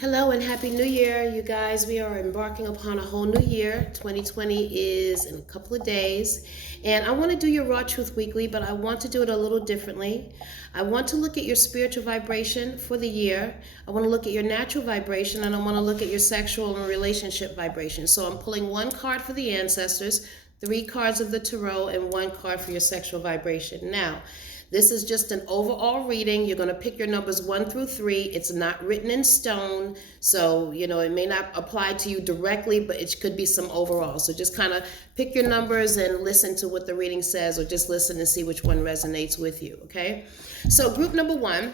Hello and Happy New Year, you guys. We are embarking upon a whole new year. 2020 is in a couple of days. And I want to do your Raw Truth Weekly, but I want to do it a little differently. I want to look at your spiritual vibration for the year. I want to look at your natural vibration, and I want to look at your sexual and relationship vibration. So I'm pulling one card for the ancestors, three cards of the tarot, and one card for your sexual vibration. Now, this is just an overall reading. You're going to pick your numbers 1 through 3. It's not written in stone, so it may not apply to you directly, but it could be some overall. So just kind of pick your numbers and listen to what the reading says, or just listen and see which one resonates with you, okay? So group number 1,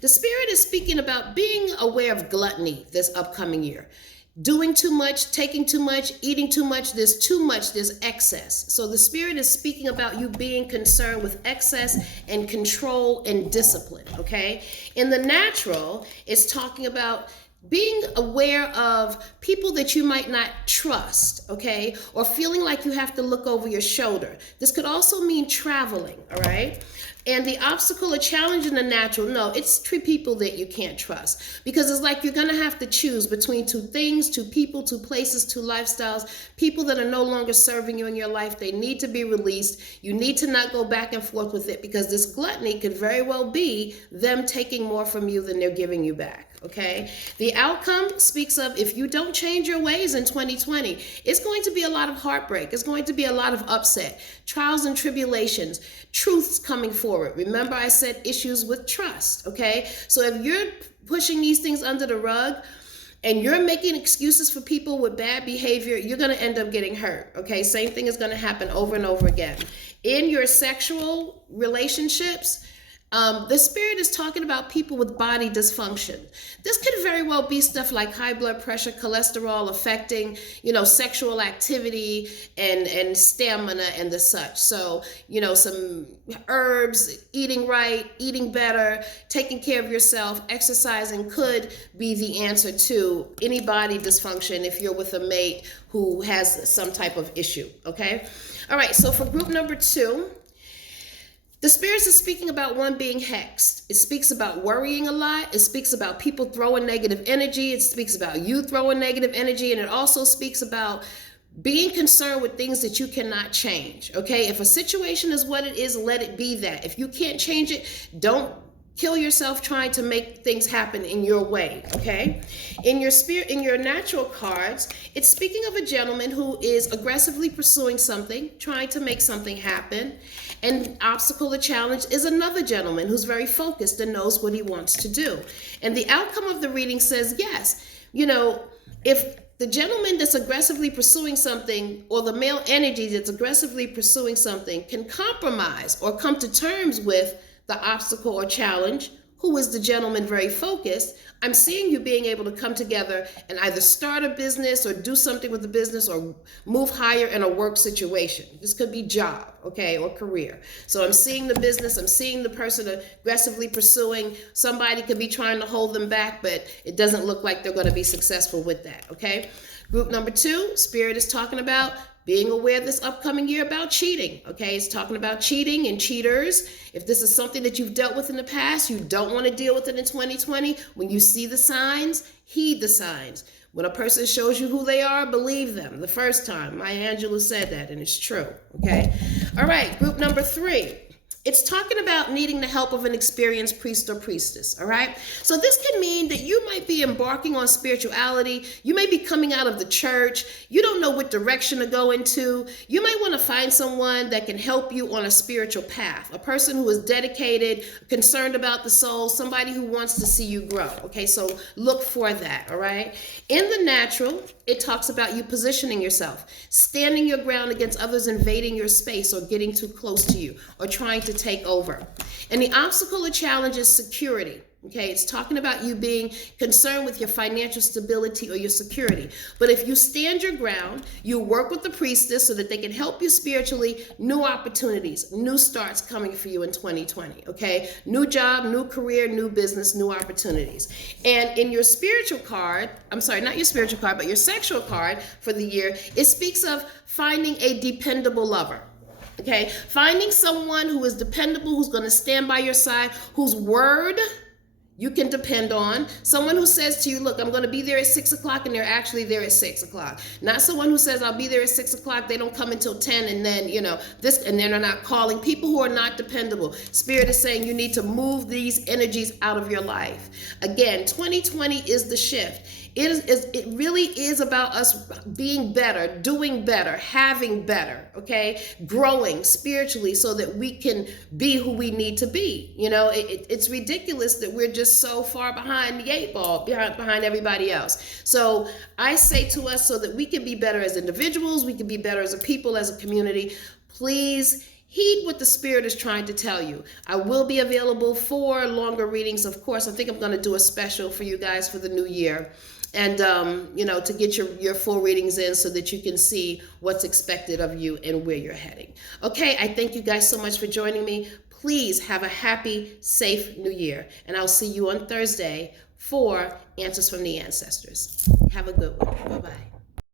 the spirit is speaking about being aware of gluttony this upcoming year. Doing too much, taking too much, eating too much, there's excess. So the spirit is speaking about you being concerned with excess and control and discipline, okay? In the natural, it's talking about being aware of people that you might not trust, okay? Or feeling like you have to look over your shoulder. This could also mean traveling, all right? And the obstacle or challenge in the natural, no, it's three people that you can't trust. Because it's like you're going to have to choose between two things, two people, two places, two lifestyles, people that are no longer serving you in your life. They need to be released. You need to not go back and forth with it, because this gluttony could very well be them taking more from you than they're giving you back. Okay, the outcome speaks of if you don't change your ways in 2020, it's going to be a lot of heartbreak. It's going to be a lot of upset, trials and tribulations, truths coming forward. Remember, I said issues with trust. Okay, so if you're pushing these things under the rug and you're making excuses for people with bad behavior, you're going to end up getting hurt. Okay, same thing is going to happen over and over again. In your sexual relationships, the spirit is talking about people with body dysfunction. This could very well be stuff like high blood pressure, cholesterol affecting, sexual activity and stamina and the such. So, some herbs, eating right, eating better, taking care of yourself, exercising could be the answer to any body dysfunction if you're with a mate who has some type of issue, okay? All right, so for group number 2, the spirits are speaking about one being hexed. It speaks about worrying a lot. It speaks about people throwing negative energy. It speaks about you throwing negative energy. And it also speaks about being concerned with things that you cannot change. Okay, if a situation is what it is, let it be that. If you can't change it, don't kill yourself trying to make things happen in your way, okay? In your natural cards, it's speaking of a gentleman who is aggressively pursuing something, trying to make something happen. And obstacle or challenge is another gentleman who's very focused and knows what he wants to do. And the outcome of the reading says, yes, if the gentleman that's aggressively pursuing something, or the male energy that's aggressively pursuing something, can compromise or come to terms with the obstacle or challenge, who is the gentleman very focused, I'm seeing you being able to come together and either start a business or do something with the business or move higher in a work situation. This could be job, okay, or career. So I'm seeing the business, I'm seeing the person aggressively pursuing. Somebody could be trying to hold them back, but it doesn't look like they're going to be successful with that, okay? Group number 2, Spirit is talking about being aware this upcoming year about cheating, okay? It's talking about cheating and cheaters. If this is something that you've dealt with in the past, you don't want to deal with it in 2020, when you see the signs, heed the signs. When a person shows you who they are, believe them the first time. Maya Angelou said that, and it's true, okay? All right, group number 3. It's talking about needing the help of an experienced priest or priestess, all right? So this could mean that you might be embarking on spirituality. You may be coming out of the church. You don't know what direction to go into. You might want to find someone that can help you on a spiritual path, a person who is dedicated, concerned about the soul, somebody who wants to see you grow, okay? So look for that, all right? In the natural, it talks about you positioning yourself, standing your ground against others invading your space or getting too close to you or trying to take over. And the obstacle or challenge is security. Okay, it's talking about you being concerned with your financial stability or your security. But if you stand your ground, you work with the priestess so that they can help you spiritually, new opportunities, new starts coming for you in 2020, okay? New job, new career, new business, new opportunities. And in your spiritual card, I'm sorry, not your spiritual card, but your sexual card for the year, it speaks of finding a dependable lover. Okay, finding someone who is dependable, who's going to stand by your side, whose word you can depend on. Someone who says to you, look, I'm going to be there at 6 o'clock, and they're actually there at 6 o'clock. Not someone who says, I'll be there at 6 o'clock, they don't come until 10, and then, this, and then they're not calling. People who are not dependable. Spirit is saying you need to move these energies out of your life. Again, 2020 is the shift. It really is about us being better, doing better, having better, okay? Growing spiritually so that we can be who we need to be. It's ridiculous that we're just so far behind the 8 ball, behind everybody else. So I say to us, so that we can be better as individuals, we can be better as a people, as a community, please heed what the Spirit is trying to tell you. I will be available for longer readings, of course. I think I'm going to do a special for you guys for the new year. And, to get your full readings in so that you can see what's expected of you and where you're heading. Okay, I thank you guys so much for joining me. Please have a happy, safe new year. And I'll see you on Thursday for Answers from the Ancestors. Have a good one. Bye-bye.